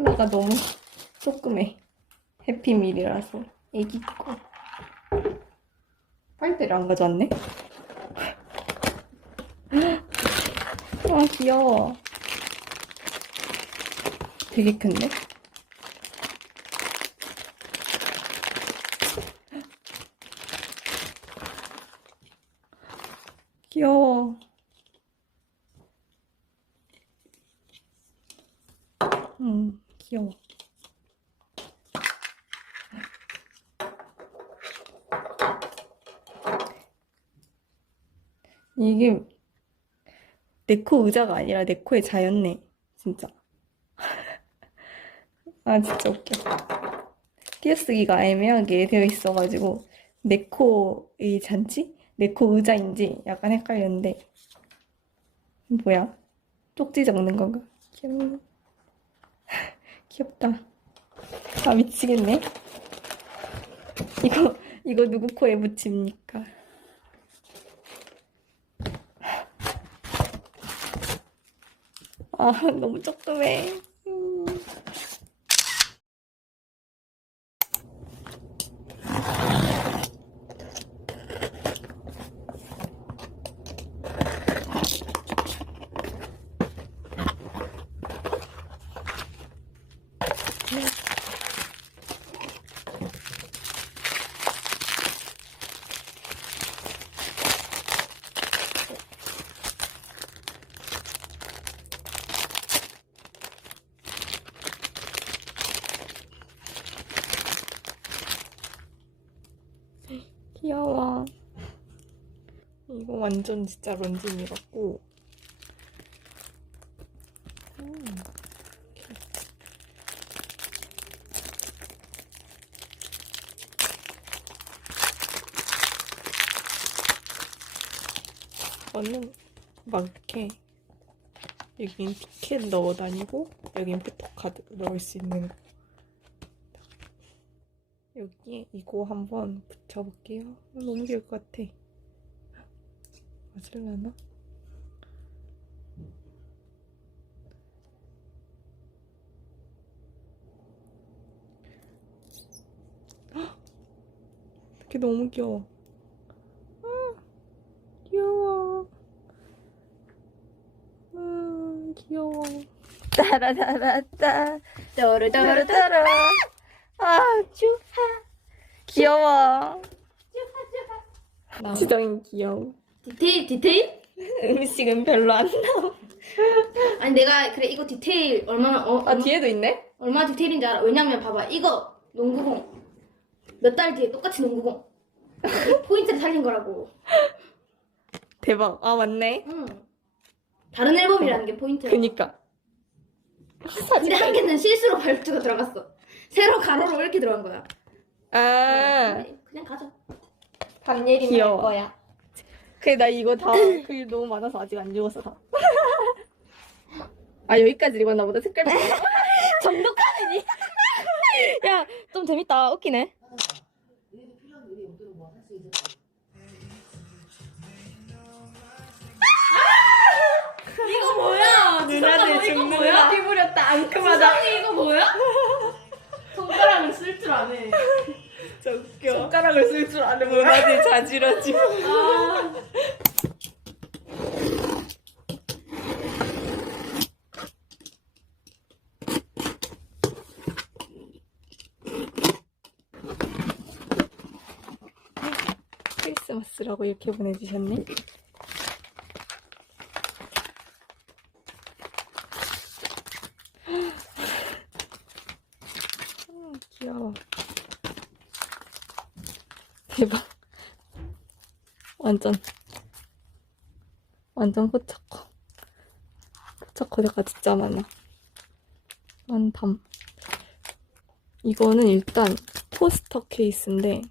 콜라가 너무 조그매. 해피밀이라서 애기 거. 빨대를 안 가져왔네? 아 귀여워. 되게 큰데? 귀여워. 음, 귀여워. 이게 네코 의자가 아니라 네코의 자였네. 진짜. 아, 진짜 웃겨. 띄어쓰기가 애매하게 되어 있어가지고, 네코의 잔치? 네코 의자인지 약간 헷갈렸는데, 뭐야? 쪽지 적는 건가? 귀엽네. 귀엽다. 아, 미치겠네. 이거, 이거 누구 코에 붙입니까? 아, 너무 조그매. 음. 귀여워. 이거 완전 진짜 런쥔이 같고. 음. 이거는 막 이렇게 여긴 티켓 넣어 다니고 여긴 포토카드 넣을 수 있는 거. 여기에 이거 한번 붙여볼게요. 아, 너무 귀여울 것 같아. 맞을라나? 헉! 이렇게 너무 귀여워. 아, 귀여워. 아, 귀여워. 따라라라따, 또르또르또르. 아, 쭈하. 귀여워. 지정이 귀여워. 디테일 디테일? 음식은 별로 안 나와. 아니 내가 그래 이거 디테일 얼마나 어, 아, 뒤에도 있네? 얼마나 디테일인지 알아? 왜냐면 봐봐 이거 농구공 몇 달 뒤에 똑같이 농구공 그 포인트를 살린 거라고. 대박. 아, 맞네. 응. 다른 앨범이라는 게 포인트야. 그니까. 근데 한 개는 실수로 발주가 들어갔어. 세로 가로로 이렇게 들어간 거야. 아, 그냥 가자. 밤예림 귀여워. 거야. 그래, 나 이거 다 글 너무 많아서 아직 안 지웠어, 다. 아, 여기까지 읽었나 보다. 색깔 봐. 정독하느니? 야, 좀 재밌다. 웃기네. 이거 뭐야? 누나들 이거 죽는다. 뭐야? 피부렸다. 앙큼하다. 이거 뭐야? 손가락을 쓸줄 아네. 진짜 웃겨. 손가락을 쓸 줄 아는 문화들 자지러지. 아. 크리스마스라고 이렇게 보내주셨네. 음, 귀여워. 대박. 완전, 완전 호초코. 호초코가 진짜 많아. 완담. 이거는 일단 포스터 케이스인데,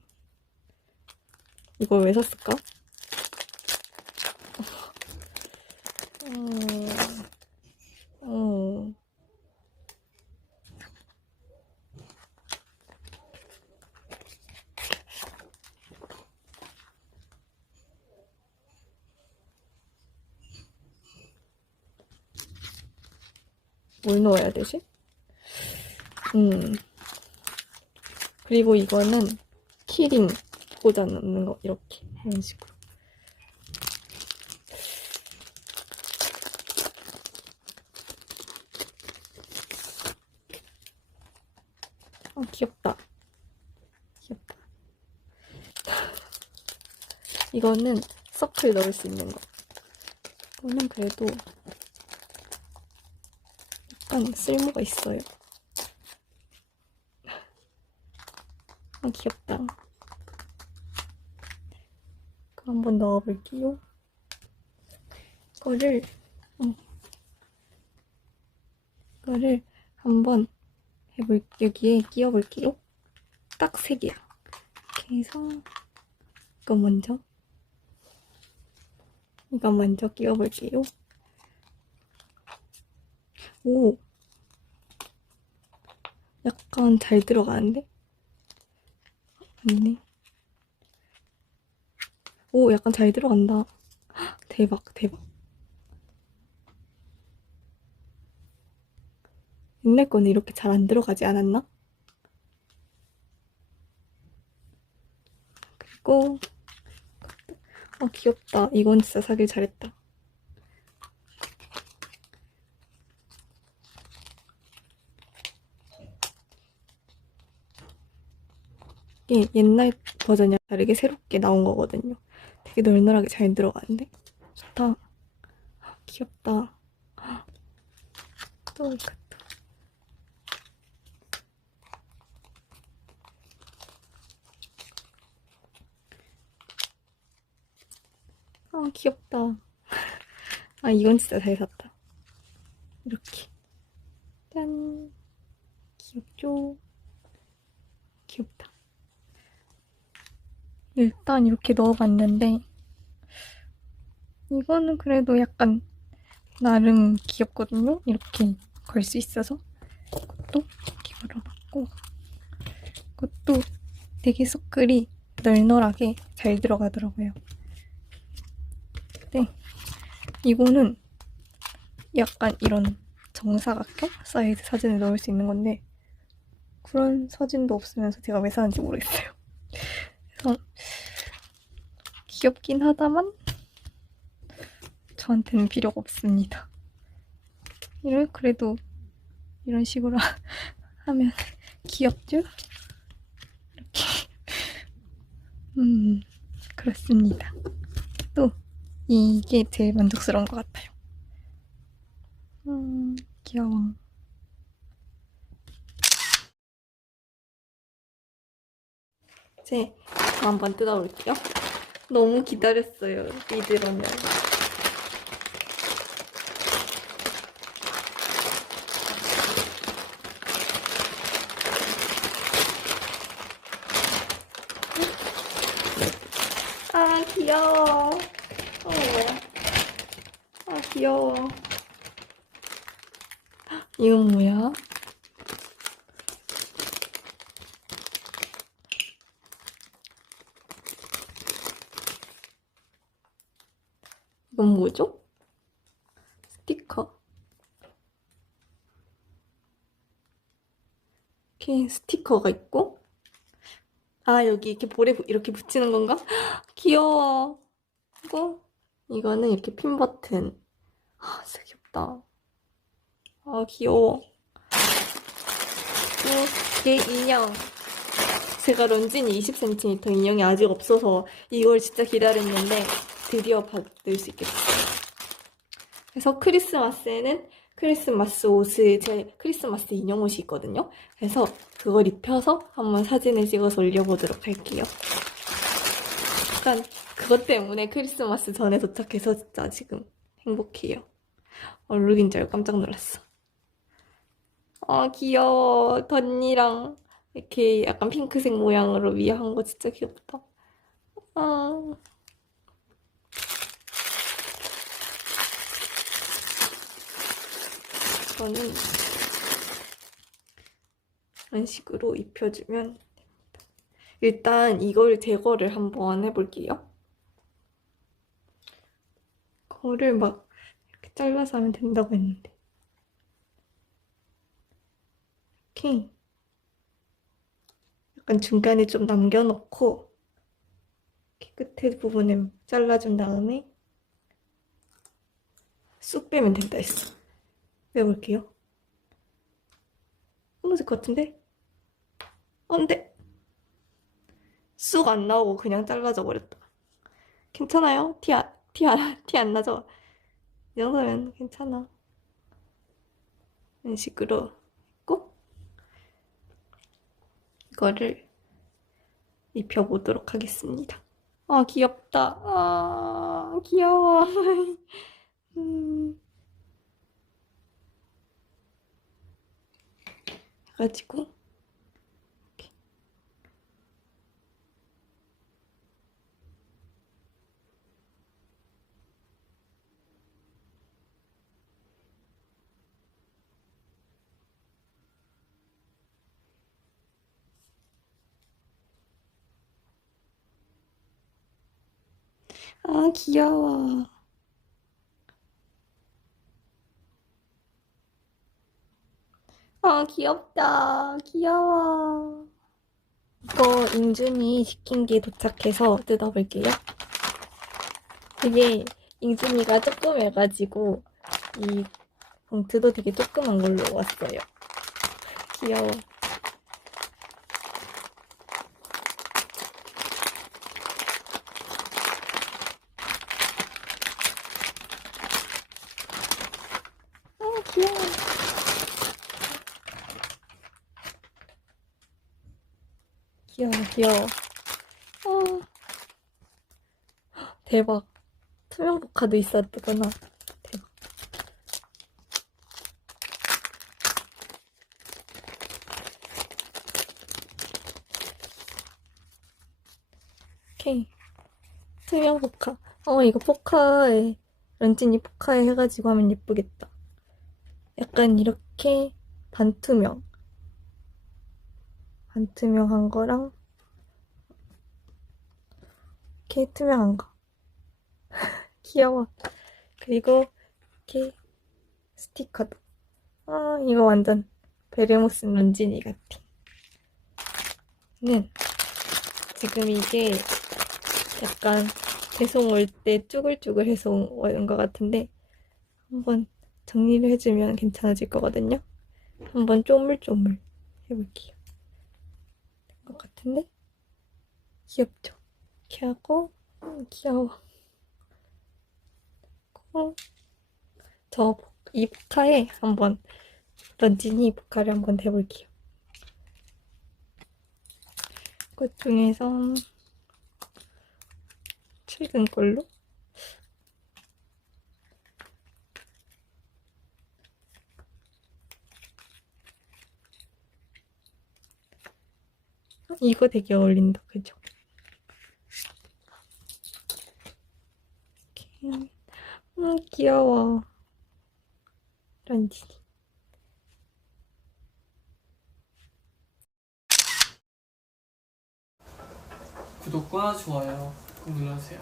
이걸 왜 샀을까? 음, 어. 뭘 넣어야 되지? 음. 그리고 이거는 키링 꽂아 놓는 거 이렇게 이런 식으로. 아 귀엽다. 귀엽다. 이거는 서클 넣을 수 있는 거. 이거는 그래도 약간 쓸모가 있어요. 아, 귀엽다. 그럼 한번 넣어볼게요. 이거를, 어, 이거를 한번 해볼, 여기에 끼워볼게요. 딱 세 개야. 이렇게 해서, 이거 먼저, 이거 먼저 끼워볼게요. 오, 약간 잘 들어가는데? 아니네. 오, 약간 잘 들어간다. 헉, 대박, 대박. 옛날 거는 이렇게 잘 안 들어가지 않았나? 그리고, 아, 귀엽다. 이건 진짜 사길 잘했다. 이게 옛날 버전이랑 다르게 새롭게 나온 거거든요. 되게 널널하게 잘 들어가는데? 좋다. 아, 귀엽다. 아, 또 이것도. 아, 귀엽다. 아, 이건 진짜 잘 샀다. 이렇게. 짠. 귀엽죠? 귀엽다. 일단 이렇게 넣어봤는데 이거는 그래도 약간 나름 귀엽거든요. 이렇게 걸 수 있어서 이것도 이렇게 걸어봤고 이것도 되게 서클이 널널하게 잘 들어가더라고요. 네, 이거는 약간 이런 정사각형 사이즈 사진을 넣을 수 있는 건데 그런 사진도 없으면서 제가 왜 사는지 모르겠어요. 그래서 귀엽긴 하다만 저한테는 필요가 없습니다. 이를 그래도 이런 식으로 하면 귀엽죠? 이렇게 음 그렇습니다. 또 이게 제일 만족스러운 것 같아요. 음 귀여워. 이제 저 한번 뜯어볼게요. 너무 기다렸어요. 믿으려면. 아 귀여워. 어? 아 귀여워. 이건 뭐야? 이건 뭐죠? 스티커. 이렇게 스티커가 있고, 아, 여기 이렇게 볼에 부- 이렇게 붙이는 건가? 귀여워. 그리고 이거는 이렇게 핀 버튼. 아, 진짜 귀엽다. 아, 귀여워. 그리고 얘 인형. 제가 런쥔이 20cm 인형이 아직 없어서 이걸 진짜 기다렸는데 드디어 받을 수 있게 됐어요. 그래서 크리스마스에는 크리스마스 옷을 제 크리스마스 인형 옷이 있거든요. 그래서 그걸 입혀서 한번 사진을 찍어서 올려보도록 할게요. 약간 그것 때문에 크리스마스 전에 도착해서 진짜 지금 행복해요. 얼룩인 줄 깜짝 놀랐어. 아 귀여워. 덧니랑 이렇게 약간 핑크색 모양으로 위에 한 거 진짜 귀엽다. 아. 저는 이런 식으로 입혀주면 됩니다. 일단 이걸 제거를 한번 해볼게요. 거를 막 이렇게 잘라서 하면 된다고 했는데 이렇게 약간 중간에 좀 남겨놓고 끝에 부분을 잘라준 다음에 쑥 빼면 된다 했어. 빼볼게요. 것 같은데? 안 돼. 쑥 안 나오고 그냥 잘라져 버렸다. 괜찮아요? 티 안, 티 안, 티안 나죠? 이 정도면 괜찮아. 이런 식으로 했고, 이거를 입혀보도록 하겠습니다. 아, 귀엽다. 아, 귀여워. 음. 가지고. 아, 귀여워. 아, 귀엽다. 귀여워. 이거 인준이 시킨 게 도착해서 뜯어볼게요. 되게 인준이가 조그매가지고 이 봉투도 되게 조그만 걸로 왔어요. 귀여워. 아, 귀여워. 귀여워. 어. 대박. 투명 포카도 있었구나. 대박. 오케이. 투명 포카. 어, 이거 포카에, 런쥔이 포카에 해가지고 하면 예쁘겠다. 약간 이렇게 반투명. 반투명한 거랑 이렇게 투명한 거. 귀여워. 그리고 이렇게 스티커도. 아, 이거 완전 베레모스 런쥔이 같아. 는 지금 이게 약간 배송 올 때 쭈글쭈글해서 오는 것 같은데 한번 정리를 해주면 괜찮아질 거거든요. 한번 쪼물쪼물 해볼게요. 된 것 같은데? 귀엽죠? 이렇게 하고, 음, 귀여워. 어, 저, 이 포카에 한번, 런쥔이 포카를 한번 해볼게요. 그 중에서, 최근 걸로? 이거 되게 어울린다, 그죠? 이렇게. 음, 귀여워. 런쥔이. 구독과 좋아요 꼭 눌러주세요.